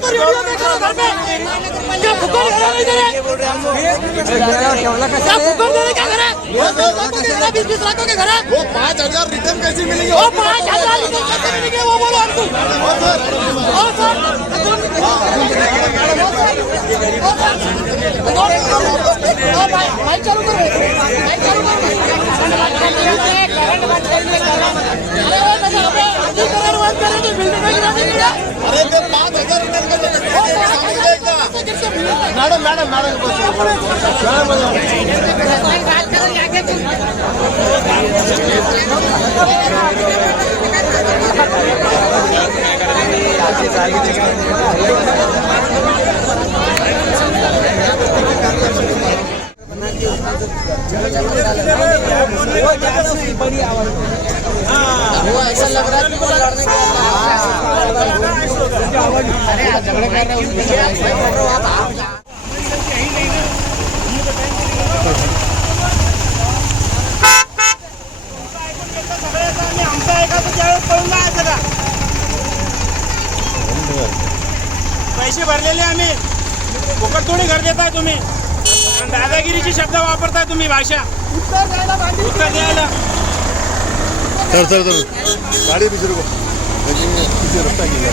तो रेडियो देख रहा घर में, क्या फुकट घर नहीं दे रहे, क्या फुकट दे रहे क्या घर है? 20 लाखों के घर है, वो 5,000 रिटर्न कैसे मिलेंगे? वो 5,000 रिटर्न कैसे मिलेंगे वो बोलो हमको। माइक चालू करो, माइक चालू करो। अरे ते 5,000 रिटर्न कैसे? मॅडम मॅडम मॅडम वो ऐसा लग रहा है कि वो लड़ने के झगड़े कर रहे आमचा एका तर त्यावेळेस पळून जायचं का? पैसे भरलेले आम्ही फुकट थोडी घर देताय तुम्ही. दादागिरीची शब्द वापरताय तुम्ही भाषा. उत्तर द्यायला सर सर सर गाड़ी पीछे रुको, पीछे रास्ता किया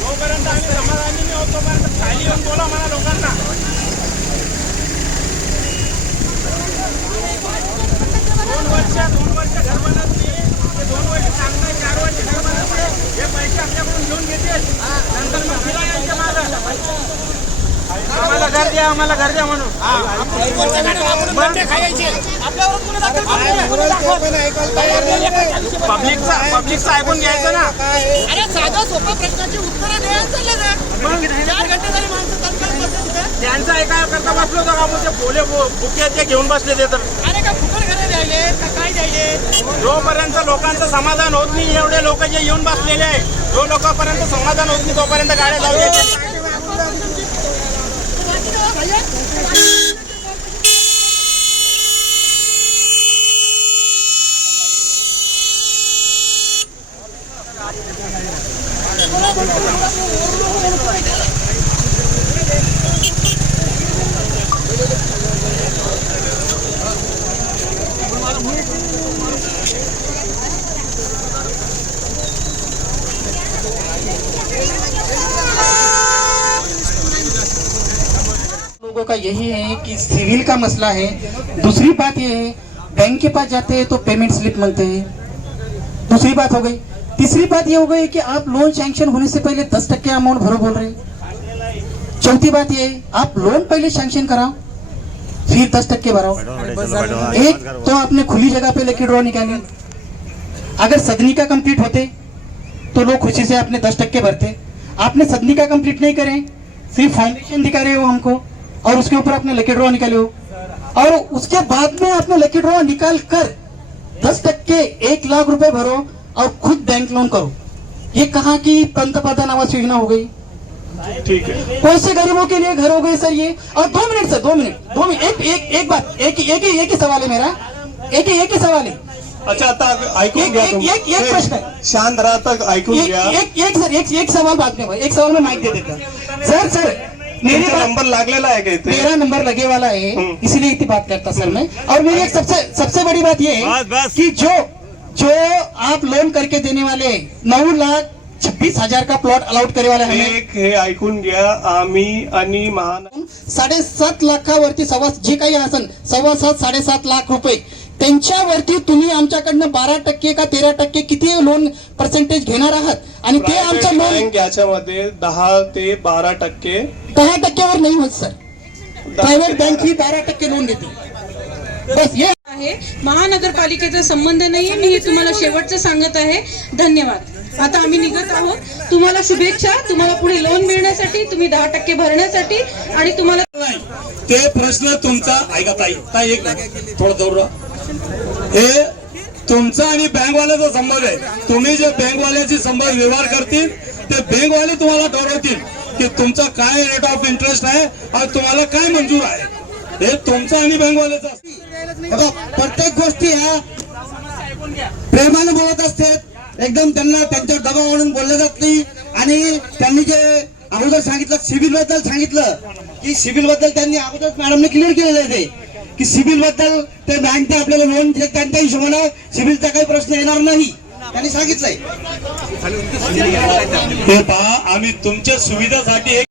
जोपर्यंत आम्ही समाधानी नाही होत तोपर्यंत खाली येऊन बोला म्हणा लोकांना. 2 वर्ष घर बनत नाही, 2 वर्ष चांगलं 4 वर्ष घर बनत नाही, हे पैसे आपल्याकडून घेऊन घेतील. नंतर मग फिरा यांच्या मागं आम्हाला घर द्या, आम्हाला घर द्या म्हणून पब्लिकचं ऐकून घ्यायचं ना. अरे साधा सोपा प्रश्नाची उत्तरं द्यायचं ना. 4 घंटे झाले माणसं तत्काळ बसले. त्यांचं ऐकायला करता बसलो होतो का? म्हणजे बोले बुके ते घेऊन बसले ते तर अरे का फुकट घरे द्यायले का काय द्यायले? जोपर्यंत लोकांचं समाधान होत नाही, एवढे लोक जे येऊन बसलेले आहे, जो लोकांपर्यंत समाधान होत नाही तोपर्यंत गाड्या जाऊ द्यायचे. लोगों का यही है कि सिविल का मसला है। दूसरी बात ये है, बैंक के पास जाते हैं तो पेमेंट स्लिप मांगते हैं, दूसरी बात हो गई। तीसरी बात ये हो गई कि आप लोन सैंक्शन होने से पहले 10% अमाउंट भरो बोल रहे हैं। चौथी बात ये है, आप लोन पहले सैंक्शन कराओ फिर 10% भराओ। एक तो आपने खुली जगह पे लेके ड्रॉ निकाले। अगर सदनिका कंप्लीट होते तो लोग खुशी से अपने 10% भरते। आपने सदनिका कंप्लीट नहीं करे, सिर्फ फाउंडेशन दिखा रहे हो हमको और उसके ऊपर आपने लकी ड्रॉ निकाले हो, और उसके बाद में आपने लकी ड्रॉ निकाल कर 10% 1 लाख रुपए भरो और खुद बैंक लोन करो। ये कहाँ की पंतप्रधान आवास योजना हो गई? ठीक है, कौन से गरीबों के लिए घर हो गए सर ये? और 2 मिनट सर, 2 मिनट एक बात, एक ही सवाल है मेरा, एक ही सवाल है। अच्छा आता ऐकून घ्या तुम्ही. एक प्रश्न आहे, शांत राहा, तर ऐकून घ्या. एक सवाल बाद में, एक सवाल में माइक दे देता सर मेरा नंबर लागलेला आहे का इथे? मेरा नंबर लगे वाला है, इसीलिए इतनी बात करता सर मैं। और मेरी एक सबसे बड़ी बात ये है कि जो आप लोन करके देने वाले 9,26,000 का प्लॉट अलाउट करे वाले हमें, एक हे ऐकून घ्या. आम्ही आणि महान 7.5 लाखावरती जे काही असेल 7.5 साडेसात लाख रुपये त्यांच्यावरती तुम्ही आमच्याकडनं 12% का 13% किती लोन पर्सेंटेज घेणार आहात, आणि ते आमचं लोन याच्यामध्ये 10 ते 12%. 10%वर नाही होत सर. प्रायव्हेट बँक ही 12% लोन देते. बस हे आहे. महानगरपालिकेचा संबंध नाहीये. मी हे तुम्हाला शेवटचं सांगत आहे. धन्यवाद. आता आम्ही निघत आहोत. तुम्हाला शुभेच्छा. तुम्हाला पुढे लोन मिळण्यासाठी, तुम्ही 10% भरण्यासाठी, आणि तुम्हाला ते प्रश्न तुमचा ऐका ताई एक थोडं जवळ राहा. हे तुमचा आणि बँकवाल्याचा संबंध आहे. तुम्ही जे बँकवाल्याची संबंध व्यवहार करतील ते बँकवाले तुम्हाला ठरवतील की तुमचा काय रेट ऑफ इंटरेस्ट आहे आणि तुम्हाला काय मंजूर आहे. हे तुमचं आणि बँकवाल्याचं असतं. प्रत्येक गोष्टी ह्या प्रेमाने बोलत असते. एकदम त्यांना त्यांच्यावर दबाव आणून बोलले जात नाही. आणि त्यांनी जे अगोदर सांगितलं सिव्हिल बद्दल सांगितलं की सिव्हिल बद्दल त्यांनी अगोदर मॅडमने क्लिअर केलेलं आहे ते की सिव्हिल बद्दल ते बँकने आपल्याला लोन त्यांच्या हिशोबाने सिव्हिलचा काही प्रश्न येणार नाही त्यांनी सांगितलंय. हे पहा, आम्ही तुमच्या सुविधासाठी एक